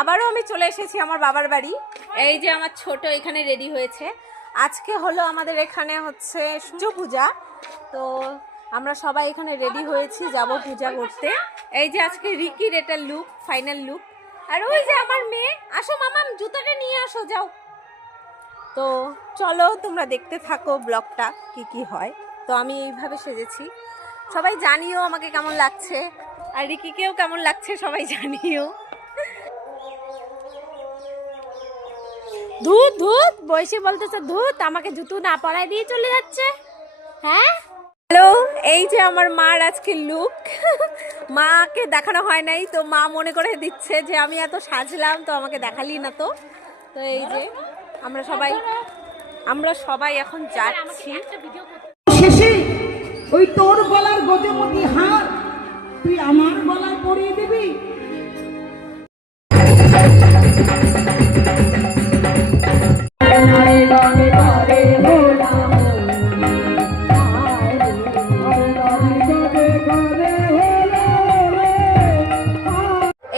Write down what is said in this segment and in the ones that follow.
আবারও আমি চলে এসেছি আমার বাবার বাড়ি। এই যে আমার ছোট এখানে রেডি হয়েছে। আজকে হলো আমাদের এখানে হচ্ছে সূর্য পূজা, তো আমরা সবাই এখানে রেডি হয়েছি, যাব পূজা করতে। এই যে আজকে রিকির এটা লুক, ফাইনাল লুক। আর ওই যে আমার মেয়ে, আসো মামাম জুতোটা নিয়ে আসো, যাও। তো চলো তোমরা দেখতে থাকো ব্লগটা কি কি হয়। তো আমি এইভাবে সেজেছি, সবাই জানিও আমাকে কেমন লাগছে, আর রিকিকেও কেমন লাগছে সবাই জানিও। ধুত ধুত বয়সে বলতেছে ধুত, আমাকে জুতো না পরাই দিয়ে চলে যাচ্ছে। হ্যাঁ হ্যালো, এই যে আমার মার আজকে লুক। মাকে দেখানো হয় নাই, তো মা মনে করে দিচ্ছে যে আমি এত সাজলাম তো আমাকে দেখালি না। তো তো এই যে আমরা সবাই এখন যাচ্ছি। শেষে ওই তোর গলার গজমতি হার তুই আমার গলায় পরিয়ে দিবি।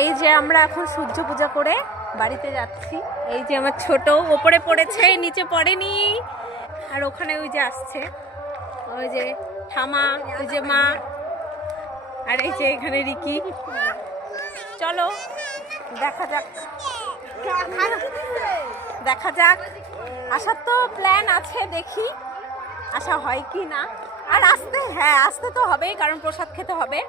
এই যে আমরা এখন সূর্য পূজা করে বাড়িতে যাচ্ছি। এই যে আমার ছোট ওপরে পড়েছে, নিচে পড়েনি। আর ওখানে ওই যে আসছে, ওই যে ঠামা, ওই যে মা, আর এই যে এখানে রিকি। চলো দেখা যাক, দেখা যাক। আসার তো প্ল্যান আছে, দেখি আসা হয় কি না। আর আসতে, হ্যাঁ আসতে তো হবেই, কারণ প্রসাদ খেতে হবে।